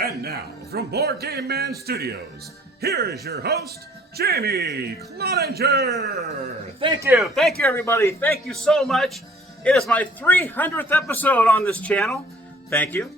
And now, from Board Game Man Studios, here is your host, Jamie Cloninger. Thank you everybody. Thank you so much. It is my 300th episode on this channel. Thank you.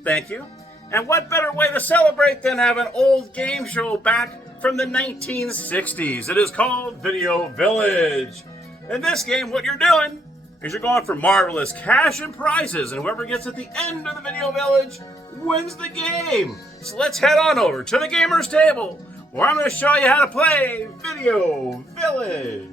And what better way to celebrate than have an old game show back from the 1960s. It is called Video Village. In this game, what you're doing is you're going for marvelous cash and prizes, and whoever gets at the end of the Video Village wins the game. So let's head on over to the gamer's table, where I'm going to show you how to play Video Village.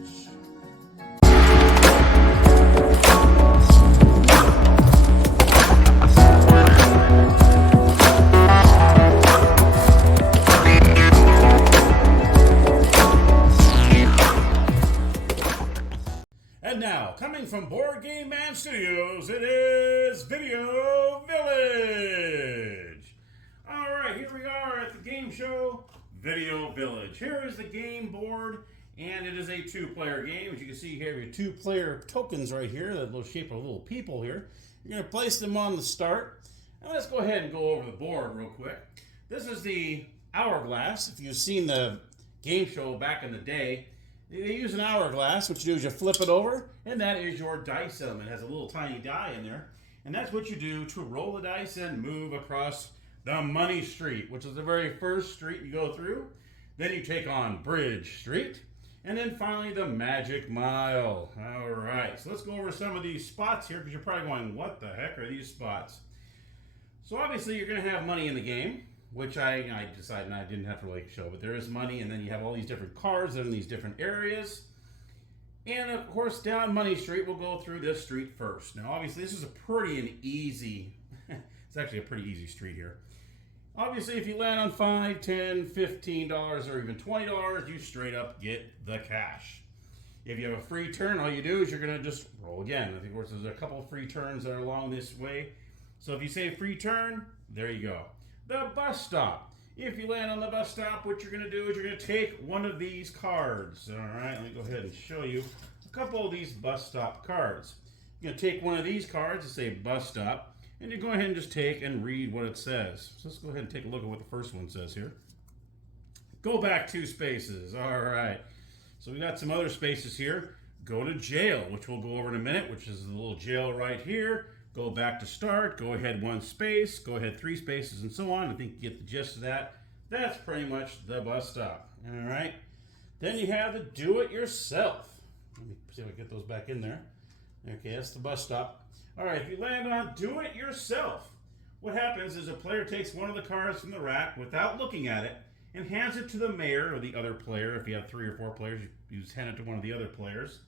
And now, coming from Board Game Man Studios, it is Video Village. All right, here we are at the game show, Video Village. Here is the game board, and it is a two-player game. As you can see here, we have two-player tokens right here, that little shape of little people here. You're going to place them on the start. And let's go ahead and go over the board real quick. This is the hourglass. If you've seen the game show back in the day, they use an hourglass. What you do is you flip it over, and that is your dice element. It has a little tiny die in there. And that's what you do to roll the dice and move across the Money Street, which is the very first street you go through. Then you take on Bridge Street. And then finally the Magic Mile. All right, so let's go over some of these spots here, because you're probably going, what the heck are these spots? So obviously you're going to have money in the game, which I decided I didn't have to really show, but there is money, and then you have all these different cards that are in these different areas. And of course, down Money Street, we'll go through this street first. Now, obviously, this is it's actually a pretty easy street here. Obviously, if you land on $5, $10, $15, or even $20, you straight up get the cash. If you have a free turn, all you do is you're going to just roll again. I think, of course, there's a couple of free turns that are along this way. So if you say free turn, there you go. The bus stop. If you land on the bus stop, what you're going to do is you're going to take one of these cards. All right, let me go ahead and show you a couple of these bus stop cards. You're going to take one of these cards that say bus stop, and you go ahead and just take and read what it says. So let's go ahead and take a look at what the first one says here. Go back 2 spaces. All right. So we got some other spaces here. Go to jail, which we'll go over in a minute, which is the little jail right here. Go back to start, go ahead 1 space, go ahead 3 spaces, and so on. I think you get the gist of that. That's pretty much the bus stop. All right. Then you have the do-it-yourself. Let me see if I can get those back in there. Okay, that's the bus stop. All right, if you land on do-it-yourself, what happens is a player takes one of the cards from the rack without looking at it and hands it to the mayor or the other player. If you have 3 or 4 players, you just hand it to one of the other players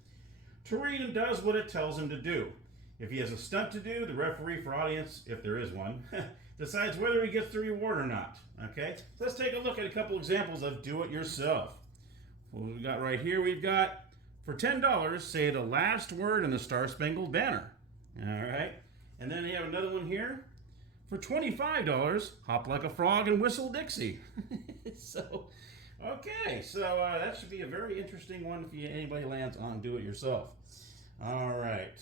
to read, and does what it tells him to do. If he has a stunt to do, the referee for audience, if there is one, decides whether he gets the reward or not. Okay, so let's take a look at a couple examples of do-it-yourself. What we got right here, we've got, for $10, say the last word in the Star-Spangled Banner. All right, and then you have another one here. For $25, hop like a frog and whistle Dixie. So, okay, so that should be a very interesting one if anybody lands on do-it-yourself. All right.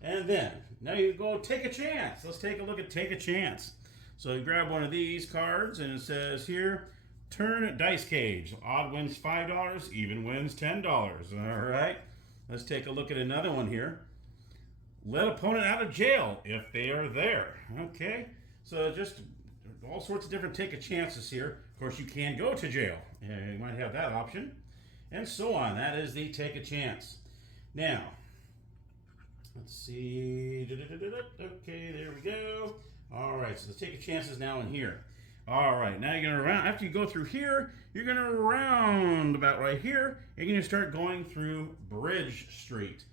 And then, now you go take a chance. Let's take a look at take a chance. So you grab one of these cards, and it says here, turn dice cage. Odd wins $5, even wins $10. All right. Let's take a look at another one here. Let opponent out of jail if they are there. Okay. So just all sorts of different take a chances here. Of course, you can go to jail. You might have that option. And so on. That is the take a chance. Now, let's see. Okay, there we go. All right, so the take a chance is now in here. All right, now you're going to round. After you go through here, you're going to round about right here. You're going to start going through Bridge Street.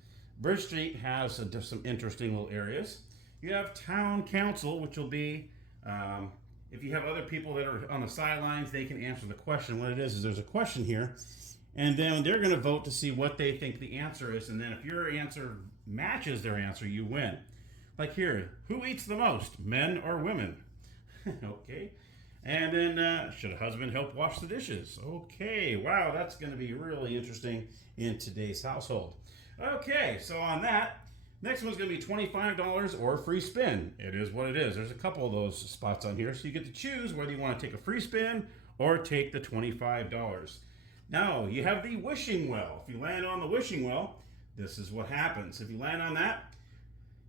Bridge Street has some interesting little areas. You have Town Council, which will be, if you have other people that are on the sidelines, they can answer the question. What it is there's a question here, and then they're going to vote to see what they think the answer is, and then if your answer matches their answer, you win. Like here, who eats the most, men or women? Okay. And then, should a husband help wash the dishes? Okay, wow, that's going to be really interesting in today's household. Okay, so on that, Next one's going to be $25 or a free spin. It is what it is. There's a couple of those spots on here, so you get to choose whether you want to take a free spin or take the $25. Now, you have the wishing well. If you land on the wishing well, this is what happens. If you land on that,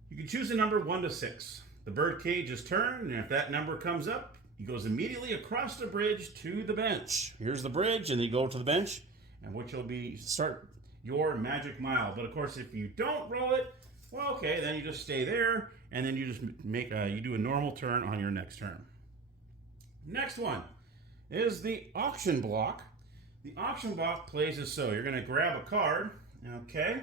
you can choose a number 1 to 6. The bird cage is turned, and if that number comes up, it goes immediately across the bridge to the bench. Here's the bridge, and you go to the bench, and which will be start your magic mile. But of course, if you don't roll it, well, okay, then you just stay there, and then you just make you do a normal turn on your next turn. Next one is the auction block. The auction block plays as so. You're going to grab a card, okay?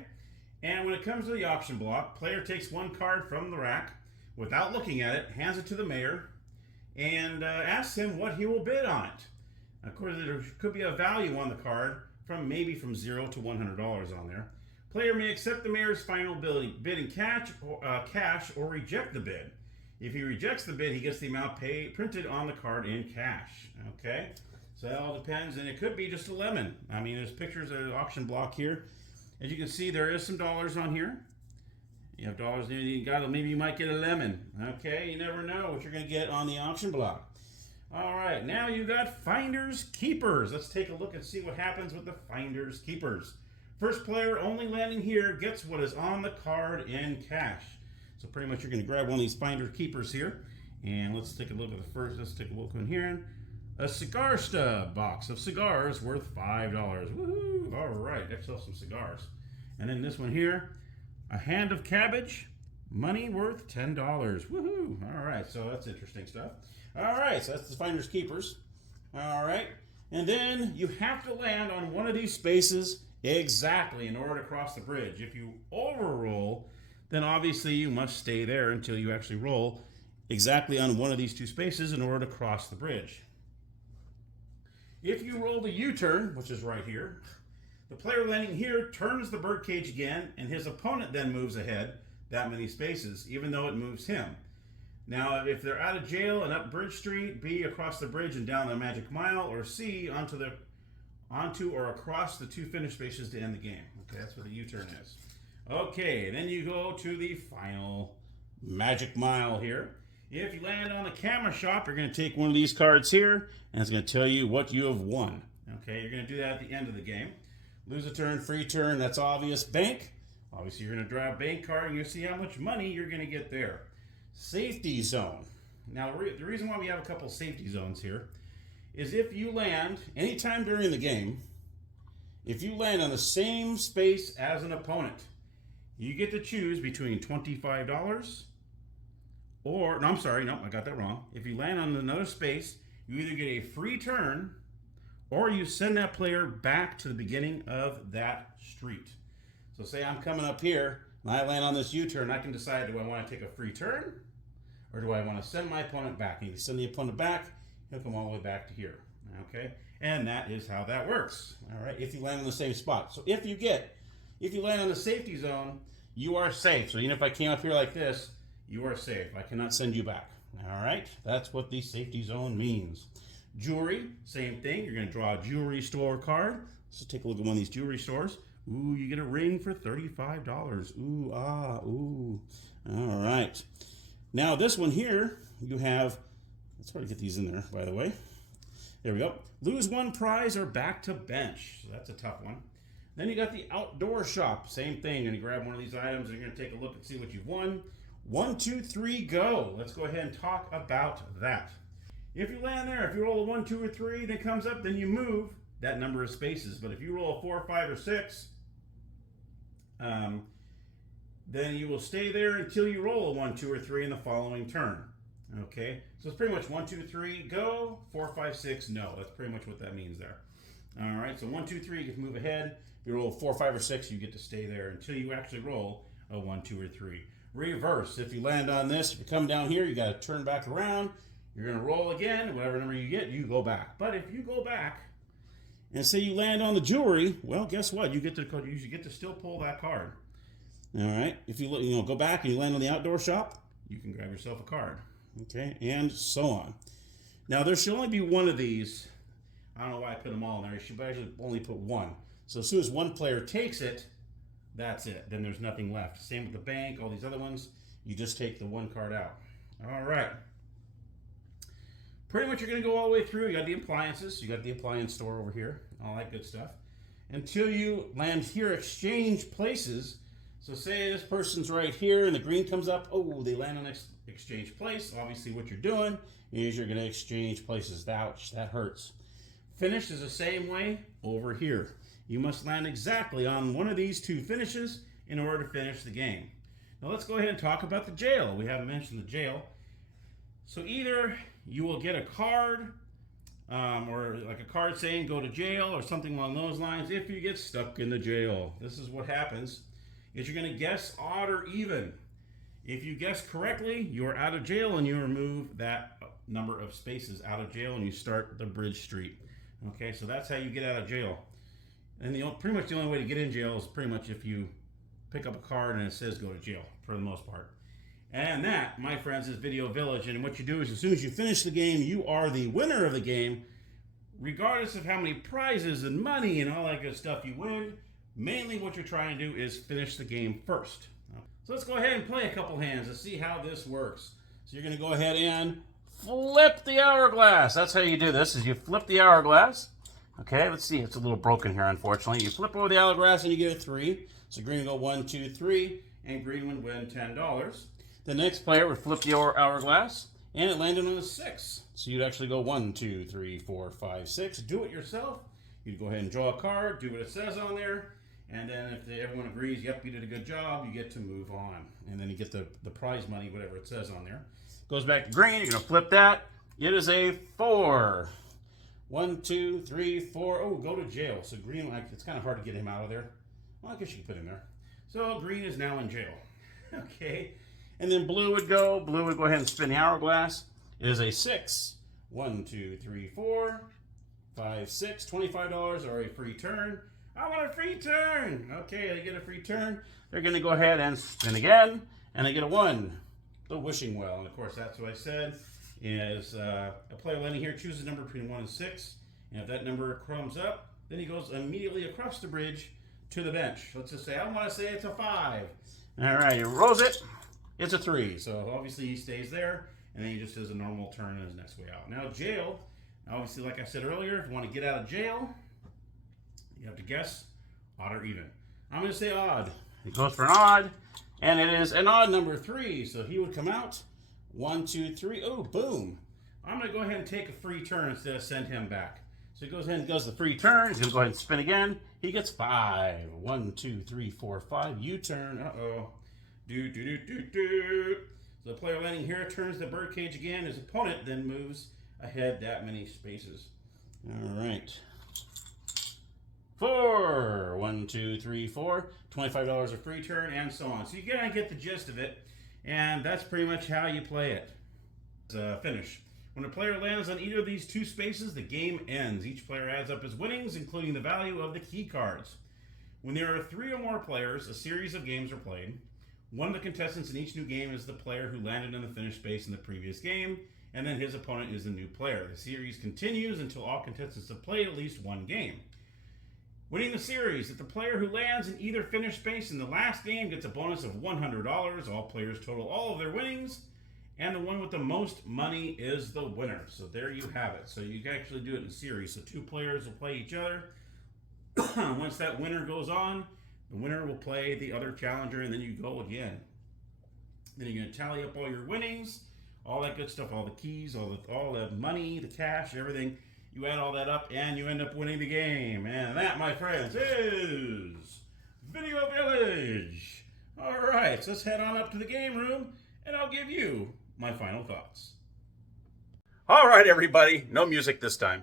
And when it comes to the auction block, player takes one card from the rack without looking at it, hands it to the mayor, and asks him what he will bid on it. Of course, there could be a value on the card from maybe from $0 to $100 on there. Player may accept the mayor's final bid in cash or reject the bid. If he rejects the bid, he gets the amount printed on the card in cash. Okay, so that all depends, and it could be just a lemon. I mean, there's pictures of the auction block here. As you can see, there is some dollars on here. You have dollars there. Maybe you might get a lemon. Okay, you never know what you're going to get on the auction block. All right, now you got finders keepers. Let's take a look and see what happens with the finders keepers. First player only landing here gets what is on the card in cash. So pretty much you're going to grab one of these finder keepers here. And let's take a look at the first. Let's take a look in here. A cigar stub box of cigars worth $5. Woohoo! All right, let's sell some cigars. And then this one here, a hand of cabbage, money worth $10. Woohoo! All right, so that's interesting stuff. All right, so that's the finders keepers. All right, and then you have to land on one of these spaces exactly in order to cross the bridge. If you overroll, then obviously you must stay there until you actually roll exactly on one of these two spaces in order to cross the bridge. If you roll the U-turn, which is right here, the player landing here turns the birdcage again, and his opponent then moves ahead that many spaces, even though it moves him. Now, if they're out of jail and up Bridge Street, B, across the bridge and down the Magic Mile, or C, onto or across the two finish spaces to end the game. Okay, that's what the U-turn is. Okay, then you go to the final Magic Mile here. If you land on the camera shop, you're going to take one of these cards here, and it's going to tell you what you have won. Okay, you're going to do that at the end of the game. Lose a turn, free turn, that's obvious. Bank, obviously you're going to draw a bank card, and you'll see how much money you're going to get there. Safety zone. Now, the reason why we have a couple safety zones here is if you land anytime during the game, if you land on the same space as an opponent, you get to choose between $25 or, no, I'm sorry, no, I got that wrong. If you land on another space, you either get a free turn or you send that player back to the beginning of that street. So say I'm coming up here and I land on this U-turn, I can decide, do I want to take a free turn or do I want to send my opponent back? And if you send the opponent back, he'll come all the way back to here. Okay, and that is how that works. All right, if you land on the same spot. So if you land on the safety zone, you are safe. So even if I came up here like this, you are safe. I cannot send you back. All right, that's what the safety zone means. Jewelry, same thing. You're going to draw a jewelry store card. Let's take a look at one of these jewelry stores. Ooh, you get a ring for $35. Ooh, ah, ooh. All right. Now this one here, you have, let's try to get these in there, by the way. There we go. Lose one prize or back to bench. So that's a tough one. Then you got the outdoor shop. Same thing. You're going to grab one of these items and you're going to take a look and see what you've won. 1, 2, 3, go. Let's go ahead and talk about that. If you land there, if you roll a 1, 2, or 3, then comes up, then you move that number of spaces. But if you roll a 4, 5, or 6, then you will stay there until you roll a 1, 2, or 3 in the following turn. Okay, so it's pretty much 1, 2, 3, go, 4, 5, 6, no. That's pretty much what that means there. All right, so 1, 2, 3, you get to move ahead. If you roll a 4, 5, or 6, you get to stay there until you actually roll a 1, 2, or 3. Reverse, if you land on this, if you come down here, you got to turn back around. You're going to roll again. Whatever number you get, you go back. But if you go back and say you land on the jewelry, well, guess what? You get to still pull that card. All right. If you go back and you land on the outdoor shop, you can grab yourself a card. Okay, and so on. Now there should only be one of these. I don't know why I put them all in there. You should actually only put one. So as soon as one player takes it, That's it. Then there's nothing left. Same with the bank, all these other ones. You just take the one card out. All right. Pretty much you're going to go all the way through. You got the appliances. You got the appliance store over here. All that good stuff. Until you land here, exchange places. So say this person's right here and the green comes up. Oh, they land on exchange place. Obviously what you're doing is you're going to exchange places. Ouch, that hurts. Finish is the same way over here. You must land exactly on one of these two finishes in order to finish the game. Now let's go ahead and talk about the jail. We haven't mentioned the jail. So either you will get a card or like a card saying go to jail or something along those lines if you get stuck in the jail. This is what happens is you're going to guess odd or even. If you guess correctly, you are out of jail and you remove that number of spaces out of jail and you start the bridge street. Okay, so that's how you get out of jail. And pretty much the only way to get in jail is pretty much if you pick up a card and it says go to jail, for the most part. And that, my friends, is Video Village. And what you do is as soon as you finish the game, you are the winner of the game, regardless of how many prizes and money and all that good stuff you win. Mainly what you're trying to do is finish the game first. So let's go ahead and play a couple hands to see how this works. So you're going to go ahead and flip the hourglass. That's how you do this, is you flip the hourglass. Okay, let's see. It's a little broken here, unfortunately. You flip over the hourglass and you get a 3. So green will go 1, 2, 3, and green would win $10. The next player would flip the hourglass, and it landed on a 6. So you'd actually go 1, 2, 3, 4, 5, 6. Do it yourself. You'd go ahead and draw a card, do what it says on there, and then if everyone agrees, yep, you did a good job, you get to move on. And then you get the prize money, whatever it says on there. Goes back to green. You're going to flip that. It is a 4. 1, 2, 3, 4. Oh, go to jail. So green, it's kind of hard to get him out of there. Well, I guess you can put him there. So green is now in jail. Okay. And then blue would go. Blue would go ahead and spin the hourglass. It is a 6. 1, 2, 3, 4, 5, 6. $25 or a free turn. I want a free turn. Okay, they get a free turn. They're going to go ahead and spin again. And they get a 1. The wishing well. And of course, that's what I said. Is a player landing here chooses a number between 1 and 6. And if that number comes up, then he goes immediately across the bridge to the bench. Let's just say, I want to say it's a 5. All right, he rolls it. It's a 3. So obviously he stays there. And then he just does a normal turn on his next way out. Now jail, obviously like I said earlier, if you want to get out of jail, you have to guess odd or even. I'm going to say odd. He goes for an odd. And it is an odd number 3. So he would come out. 1, 2, 3. Oh, boom. I'm going to go ahead and take a free turn instead of send him back. So he goes ahead and does the free turn. He's going to go ahead and spin again. He gets 5. 1, 2, 3, 4, 5. U-turn. Uh-oh. Do. So the player landing here turns the birdcage again. His opponent then moves ahead that many spaces. All right. 4. 1, 2, 3, 4. $25 a free turn and so on. So you gotta get the gist of it. And that's pretty much how you play it. Finish. When a player lands on either of these two spaces, the game ends. Each player adds up his winnings, including the value of the key cards. When there are 3 or more players, a series of games are played. One of the contestants in each new game is the player who landed in the finished space in the previous game, and then his opponent is the new player. The series continues until all contestants have played at least one game. Winning the series, if the player who lands in either finished space in the last game gets a bonus of $100, all players total all of their winnings, and the one with the most money is the winner. So there you have it. So you can actually do it in series. So 2 players will play each other. Once that winner goes on, the winner will play the other challenger, and then you go again. Then you're going to tally up all your winnings, all that good stuff, all the keys, all the money, the cash, everything. You add all that up, and you end up winning the game. And that, my friends, is Video Village. All right, so let's head on up to the game room, and I'll give you my final thoughts. All right, everybody. No music this time.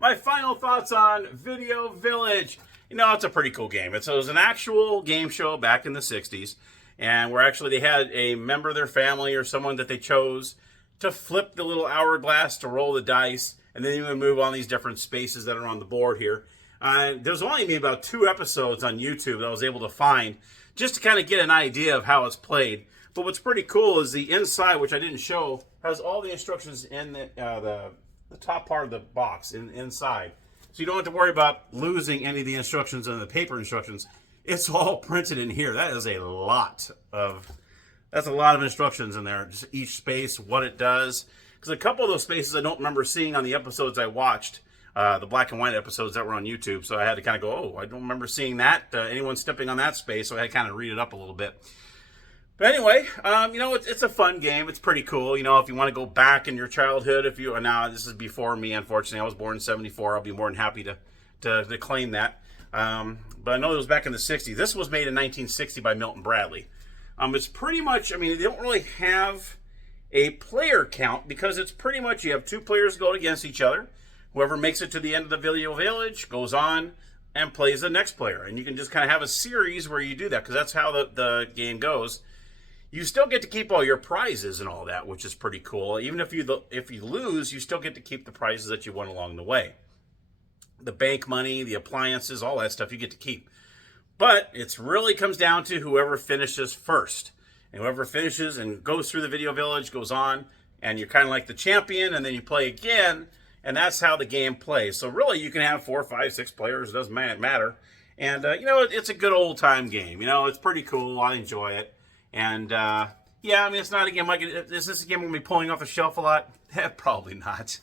My final thoughts on Video Village. You know, it's a pretty cool game. It was an actual game show back in the 60s, and where actually they had a member of their family or someone that they chose to flip the little hourglass to roll the dice, and then you would move on these different spaces that are on the board here. There's only maybe about 2 episodes on YouTube that I was able to find just to kind of get an idea of how it's played. But what's pretty cool is the inside, which I didn't show, has all the instructions in the top part of the box inside. So you don't have to worry about losing any of the instructions and the paper instructions. It's all printed in here. That is a lot of instructions in there. Just each space, what it does. Because a couple of those spaces I don't remember seeing on the episodes I watched, the black and white episodes that were on YouTube. So I had to kind of go, oh, I don't remember seeing that. Anyone stepping on that space. So I had to kind of read it up a little bit. But anyway, it's a fun game. It's pretty cool. If you want to go back in your childhood, now this is before me, unfortunately. I was born in 74. I'll be more than happy to claim that. But I know it was back in the 60s. This was made in 1960 by Milton Bradley. It's pretty much, they don't really have a player count because it's pretty much you have two players going against each other. Whoever makes it to the end of the video village goes on and plays the next player. And you can just kind of have a series where you do that because that's how the game goes. You still get to keep all your prizes and all that, which is pretty cool. Even if you lose, you still get to keep the prizes that you won along the way. The bank money, the appliances, all that stuff you get to keep. But it really comes down to whoever finishes first. And whoever finishes and goes through the video village goes on, and you're kind of like the champion, and then you play again, and that's how the game plays. So really, you can have 4, 5, 6 players. It doesn't matter. And, it's a good old-time game. It's pretty cool. I enjoy it. And, it's not a game like it. Is this a game we're going to be pulling off the shelf a lot? Probably not.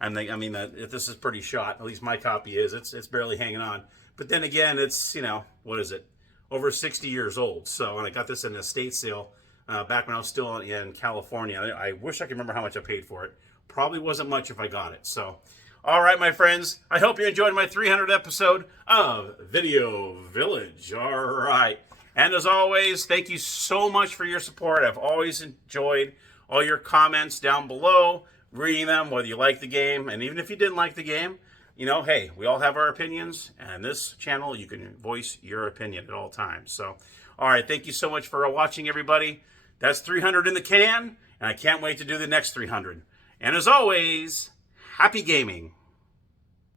If this is pretty shot. At least my copy is. It's barely hanging on. But then again, it's, what is it? Over 60 years old. So, and I got this in an estate sale back when I was still in California. I wish I could remember how much I paid for it. Probably wasn't much if I got it. So, all right, my friends. I hope you enjoyed my 300th episode of Video Village. All right. And as always, thank you so much for your support. I've always enjoyed all your comments down below, reading them, whether you like the game. And even if you didn't like the game, hey, we all have our opinions. And this channel, you can voice your opinion at all times. So, all right, thank you so much for watching, everybody. That's 300 in the can, and I can't wait to do the next 300. And as always, happy gaming.